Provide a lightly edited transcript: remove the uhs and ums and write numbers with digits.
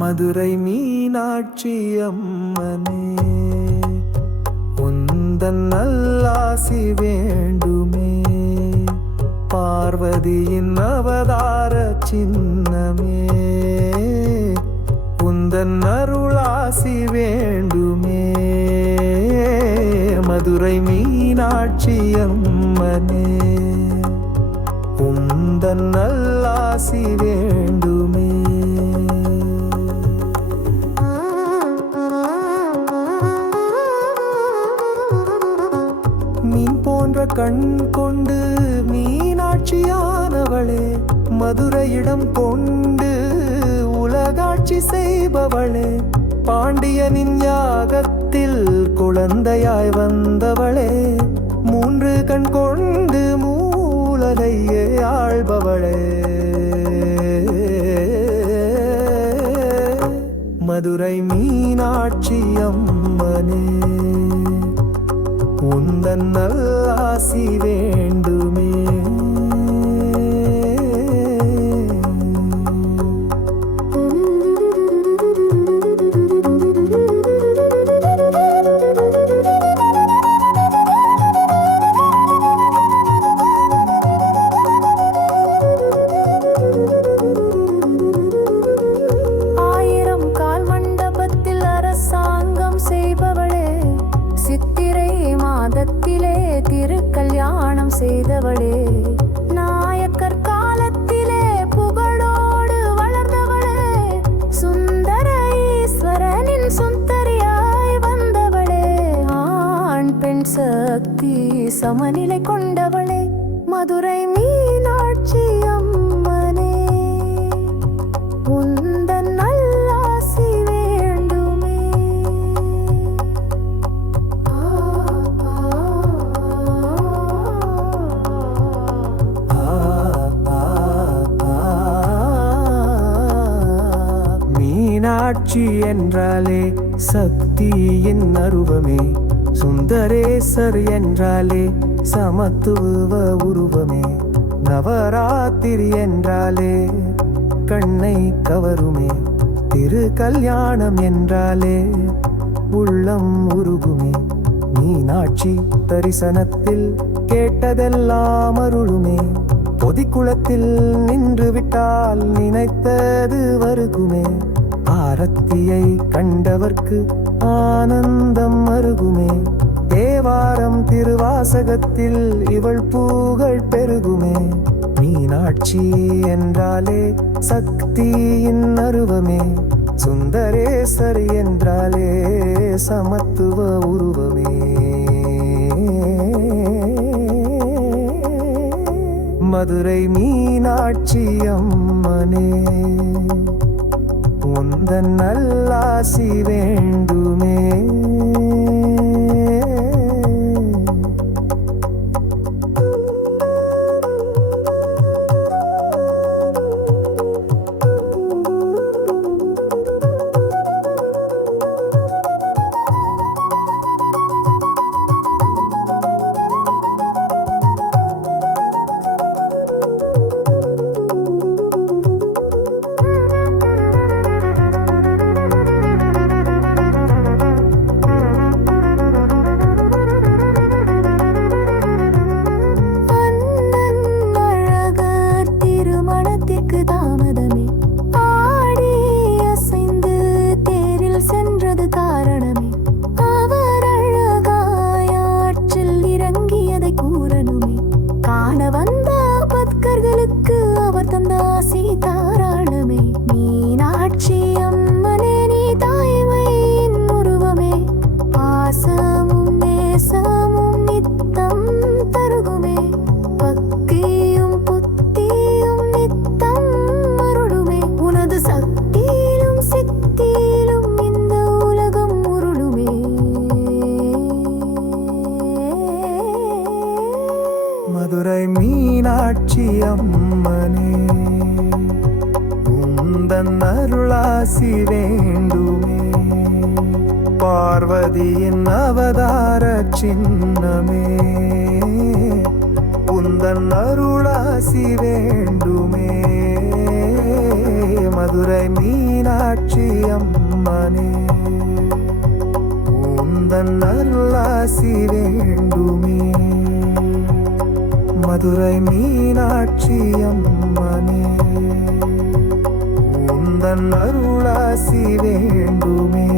மதுரை மீனாட்சி அம்மனே, உந்தன் நல்லாசி வேண்டுமே. பார்வதியின் அவதார சின்னமே, உந்தன் அருளாசி வேண்டுமே. மதுரை மீனாட்சி அம்மனே, உந்தன் நல்லாசி வேண்டுமே. மீன் போன்ற கண் கொண்டு மீனாட்சியானவளே, மதுரையிடம் கொண்டு உலகாட்சி செய்பவளே, பாண்டியனின் யாகத்தில் குழந்தையாய் வந்தவளே, மூன்று கண் கொண்டு மூலகையே ஆள்பவளே. மதுரை மீனாட்சி அம்மனே, உந்தன் நல்லாசி வேண்டுமே. திருக்கல்யாணம் செய்தவளே, நாயக்கர் காலத்திலே புகழோடு வளர்ந்தவளே, சுந்தர ஈஸ்வரனின் சுந்தரியாய் வந்தவளே, ஆண் பெண் சக்தி சமநிலை கொண்டவளே, மதுரை மீனாட்சி அம்மனே, உந்தன் நல்லாசி வேண்டுமே. மீனாட்சி என்றாலே சக்தியின் அருவமே, சுந்தரேசர் என்றாலே சமத்துவ உருவமே, நவராத்திரி என்றாலே கண்ணை கவருமே, திருக்கல்யாணம் என்றாலே உள்ளம் உருகுமே. மீனாட்சி தரிசனத்தில் கேட்டதெல்லாம் அருளுமே, பொதிக்குளத்தில் நின்று விட்டால் நினைத்தது வருகுமே. ஆரத்தியை கண்டவர்க்கு ஆனந்தம் அருகுமே, தேவாரம் திருவாசகத்தில் இவள் புகழ் பெருகுமே. மீனாட்சி என்றாலே சக்தியின் அருவமே, சுந்தரேசர் என்றாலே சமத்துவ உருவமே. மதுரை மீனாட்சி அம்மனே, உந்தன் நல்லாசி வேண்டுமே. மதுரை மீனாட்சி அம்மனே உந்தன் அருளாசி வேண்டுமே பார்வதியின் அவதார சின்னமே உந்தன் அருளாசி வேண்டுமே மதுரை மீனாட்சி அம்மனே உந்தன் அருளாசி வேண்டுமே மதுரை மீனாட்சி அம்மனே உந்தன் அருளாசி வேண்டுமே